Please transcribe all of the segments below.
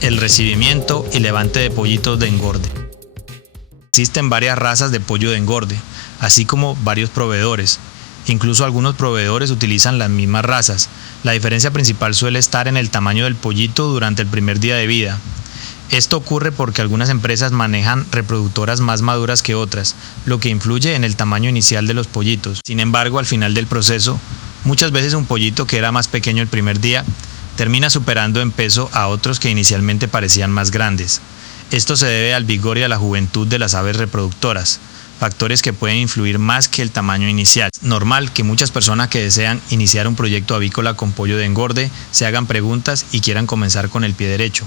El recibimiento y levante de pollitos de engorde. Existen varias razas de pollo de engorde, así como varios proveedores. Incluso algunos proveedores utilizan las mismas razas. La diferencia principal suele estar en el tamaño del pollito durante el primer día de vida. Esto ocurre porque algunas empresas manejan reproductoras más maduras que otras, lo que influye en el tamaño inicial de los pollitos. Sin embargo, al final del proceso, muchas veces un pollito que era más pequeño el primer día termina superando en peso a otros que inicialmente parecían más grandes. Esto se debe al vigor y a la juventud de las aves reproductoras, factores que pueden influir más que el tamaño inicial. Es normal que muchas personas que desean iniciar un proyecto avícola con pollo de engorde se hagan preguntas y quieran comenzar con el pie derecho.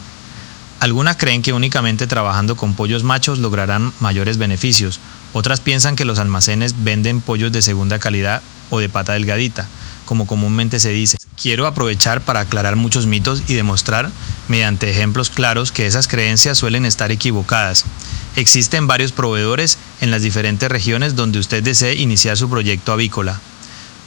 Algunas creen que únicamente trabajando con pollos machos lograrán mayores beneficios. Otras piensan que los almacenes venden pollos de segunda calidad o de pata delgadita, como comúnmente se dice. Quiero aprovechar para aclarar muchos mitos y demostrar, mediante ejemplos claros, que esas creencias suelen estar equivocadas. Existen varios proveedores en las diferentes regiones donde usted desee iniciar su proyecto avícola.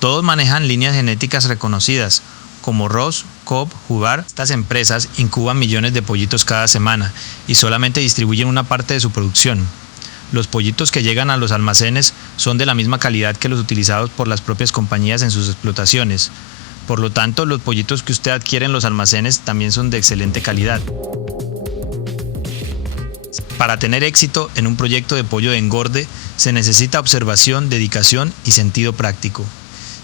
Todos manejan líneas genéticas reconocidas, como Ross, Cobb, Hubbard. Estas empresas incuban millones de pollitos cada semana y solamente distribuyen una parte de su producción. Los pollitos que llegan a los almacenes son de la misma calidad que los utilizados por las propias compañías en sus explotaciones. Por lo tanto, los pollitos que usted adquiere en los almacenes también son de excelente calidad. Para tener éxito en un proyecto de pollo de engorde, se necesita observación, dedicación y sentido práctico.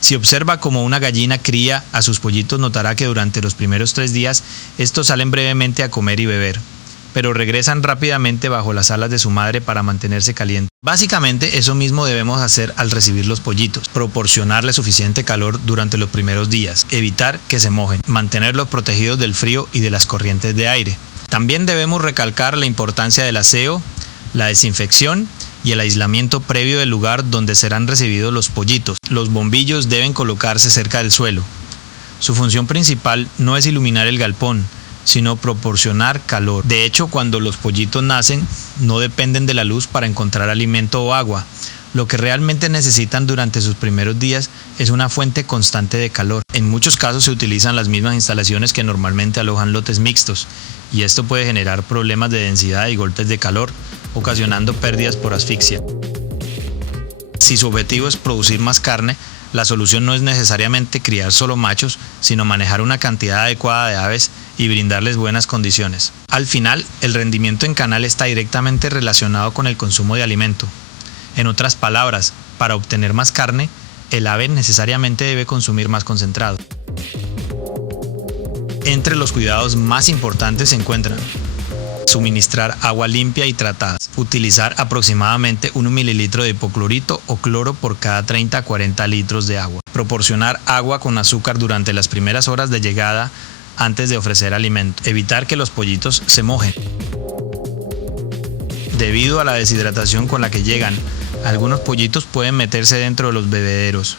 Si observa cómo una gallina cría a sus pollitos, notará que durante los primeros 3 días, estos salen brevemente a comer y beber, pero regresan rápidamente bajo las alas de su madre para mantenerse calientes. Básicamente, eso mismo debemos hacer al recibir los pollitos: proporcionarles suficiente calor durante los primeros días, evitar que se mojen, mantenerlos protegidos del frío y de las corrientes de aire. También debemos recalcar la importancia del aseo, la desinfección y el aislamiento previo del lugar donde serán recibidos los pollitos. Los bombillos deben colocarse cerca del suelo. Su función principal no es iluminar el galpón, sino proporcionar calor. De hecho, cuando los pollitos nacen, no dependen de la luz para encontrar alimento o agua. Lo que realmente necesitan durante sus primeros días es una fuente constante de calor. En muchos casos se utilizan las mismas instalaciones que normalmente alojan lotes mixtos, y esto puede generar problemas de densidad y golpes de calor, ocasionando pérdidas por asfixia. Si su objetivo es producir más carne, la solución no es necesariamente criar solo machos, sino manejar una cantidad adecuada de aves y brindarles buenas condiciones. Al final, el rendimiento en canal está directamente relacionado con el consumo de alimento. En otras palabras, para obtener más carne, el ave necesariamente debe consumir más concentrado. Entre los cuidados más importantes se encuentran: suministrar agua limpia y tratada, utilizar aproximadamente 1 mililitro de hipoclorito o cloro por cada 30 a 40 litros de agua, proporcionar agua con azúcar durante las primeras horas de llegada antes de ofrecer alimento, evitar que los pollitos se mojen. Debido a la deshidratación con la que llegan, algunos pollitos pueden meterse dentro de los bebederos.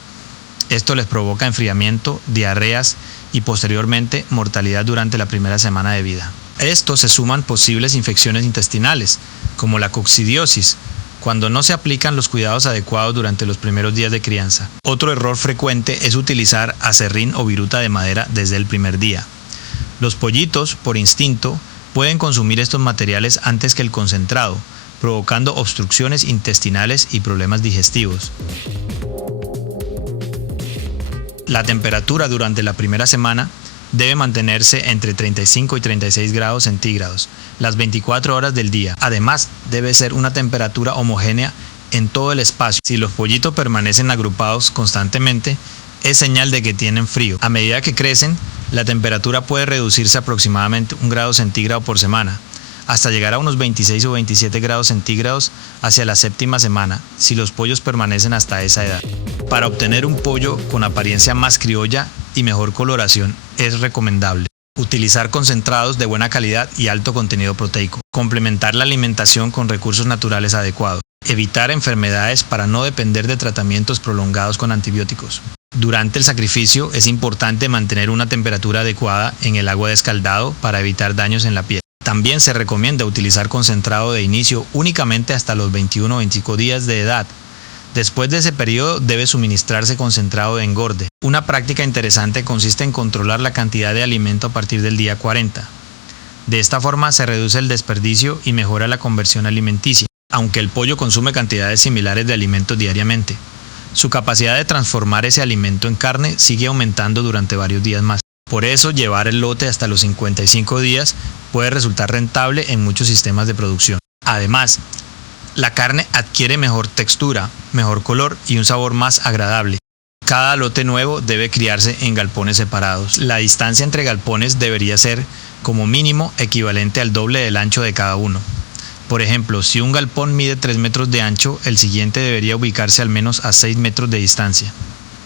Esto les provoca enfriamiento, diarreas y posteriormente mortalidad durante la primera semana de vida. A esto se suman posibles infecciones intestinales, como la coccidiosis, cuando no se aplican los cuidados adecuados durante los primeros días de crianza. Otro error frecuente es utilizar aserrín o viruta de madera desde el primer día. Los pollitos, por instinto, pueden consumir estos materiales antes que el concentrado, provocando obstrucciones intestinales y problemas digestivos. La temperatura durante la primera semana debe mantenerse entre 35 y 36 grados centígrados las 24 horas del día. Además, debe ser una temperatura homogénea en todo el espacio. Si los pollitos permanecen agrupados constantemente, es señal de que tienen frío. A medida que crecen, la temperatura puede reducirse aproximadamente 1 grado centígrado por semana, hasta llegar a unos 26 o 27 grados centígrados hacia la 7ª semana, si los pollos permanecen hasta esa edad. Para obtener un pollo con apariencia más criolla y mejor coloración, es recomendable utilizar concentrados de buena calidad y alto contenido proteico, complementar la alimentación con recursos naturales adecuados, evitar enfermedades para no depender de tratamientos prolongados con antibióticos. Durante el sacrificio es importante mantener una temperatura adecuada en el agua de escaldado para evitar daños en la piel. También se recomienda utilizar concentrado de inicio únicamente hasta los 21 o 25 días de edad. Después de ese periodo debe suministrarse concentrado de engorde. Una práctica interesante consiste en controlar la cantidad de alimento a partir del día 40. De esta forma se reduce el desperdicio y mejora la conversión alimenticia, aunque el pollo consume cantidades similares de alimentos diariamente. Su capacidad de transformar ese alimento en carne sigue aumentando durante varios días más. Por eso, llevar el lote hasta los 55 días puede resultar rentable en muchos sistemas de producción. Además, la carne adquiere mejor textura, mejor color y un sabor más agradable. Cada lote nuevo debe criarse en galpones separados. La distancia entre galpones debería ser, como mínimo, equivalente al doble del ancho de cada uno. Por ejemplo, si un galpón mide 3 metros de ancho, el siguiente debería ubicarse al menos a 6 metros de distancia.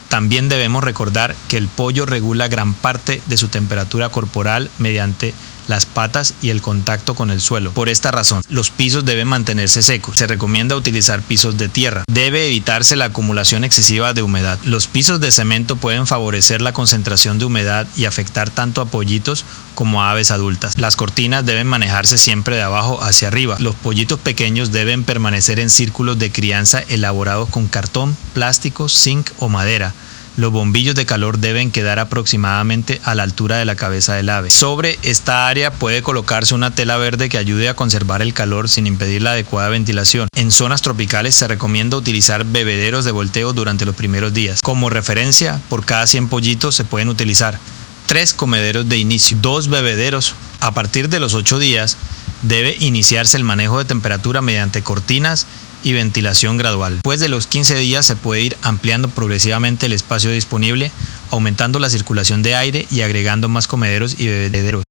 También debemos recordar que el pollo regula gran parte de su temperatura corporal mediante las patas y el contacto con el suelo. Por esta razón, los pisos deben mantenerse secos. Se recomienda utilizar pisos de tierra. Debe evitarse la acumulación excesiva de humedad. Los pisos de cemento pueden favorecer la concentración de humedad y afectar tanto a pollitos como a aves adultas. Las cortinas deben manejarse siempre de abajo hacia arriba. Los pollitos pequeños deben permanecer en círculos de crianza elaborados con cartón, plástico, zinc o madera. Los bombillos de calor deben quedar aproximadamente a la altura de la cabeza del ave. Sobre esta área puede colocarse una tela verde que ayude a conservar el calor sin impedir la adecuada ventilación. En zonas tropicales se recomienda utilizar bebederos de volteo durante los primeros días. Como referencia, por cada 100 pollitos se pueden utilizar 3 comederos de inicio, 2 bebederos. A partir de los 8 días debe iniciarse el manejo de temperatura mediante cortinas y ventilación gradual. Después de los 15 días se puede ir ampliando progresivamente el espacio disponible, aumentando la circulación de aire y agregando más comederos y bebederos.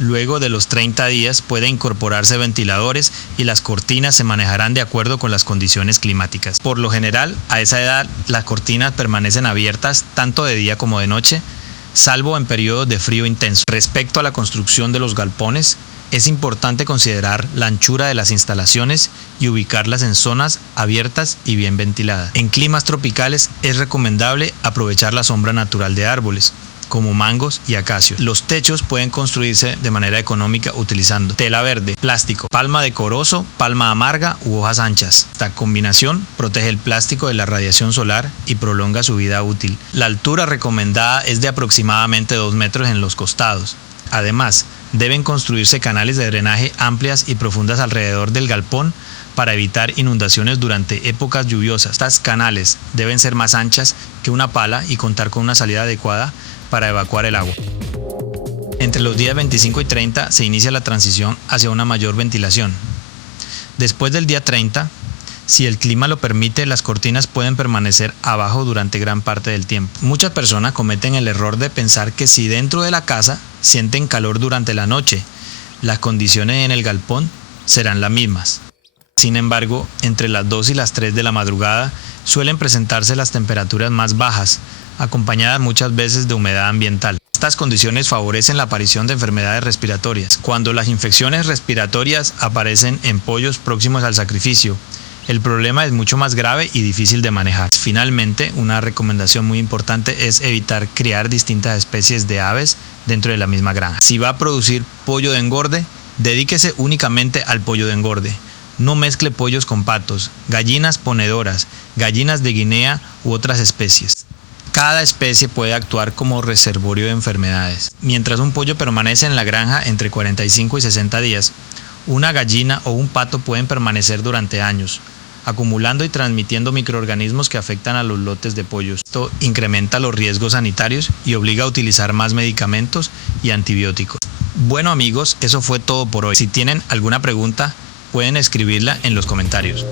Luego de los 30 días puede incorporarse ventiladores y las cortinas se manejarán de acuerdo con las condiciones climáticas. Por lo general, a esa edad las cortinas permanecen abiertas tanto de día como de noche, salvo en periodos de frío intenso. Respecto a la construcción de los galpones, es importante considerar la anchura de las instalaciones y ubicarlas en zonas abiertas y bien ventiladas. En climas tropicales es recomendable aprovechar la sombra natural de árboles, como mangos y acacios. Los techos pueden construirse de manera económica utilizando tela verde, plástico, palma de corozo, palma amarga u hojas anchas. Esta combinación protege el plástico de la radiación solar y prolonga su vida útil. La altura recomendada es de aproximadamente 2 metros en los costados. Además, deben construirse canales de drenaje amplias y profundas alrededor del galpón para evitar inundaciones durante épocas lluviosas. Estas canales deben ser más anchas que una pala y contar con una salida adecuada para evacuar el agua. Entre los días 25 y 30 se inicia la transición hacia una mayor ventilación. Después del día 30, si el clima lo permite, las cortinas pueden permanecer abajo durante gran parte del tiempo. Muchas personas cometen el error de pensar que si dentro de la casa sienten calor durante la noche, las condiciones en el galpón serán las mismas. Sin embargo, entre las 2 y las 3 de la madrugada suelen presentarse las temperaturas más bajas, acompañadas muchas veces de humedad ambiental. Estas condiciones favorecen la aparición de enfermedades respiratorias. Cuando las infecciones respiratorias aparecen en pollos próximos al sacrificio, el problema es mucho más grave y difícil de manejar. Finalmente, una recomendación muy importante es evitar criar distintas especies de aves dentro de la misma granja. Si va a producir pollo de engorde, dedíquese únicamente al pollo de engorde. No mezcle pollos con patos, gallinas ponedoras, gallinas de Guinea u otras especies. Cada especie puede actuar como reservorio de enfermedades. Mientras un pollo permanece en la granja entre 45 y 60 días, una gallina o un pato pueden permanecer durante años, acumulando y transmitiendo microorganismos que afectan a los lotes de pollos. Esto incrementa los riesgos sanitarios y obliga a utilizar más medicamentos y antibióticos. Bueno amigos, eso fue todo por hoy. Si tienen alguna pregunta, pueden escribirla en los comentarios.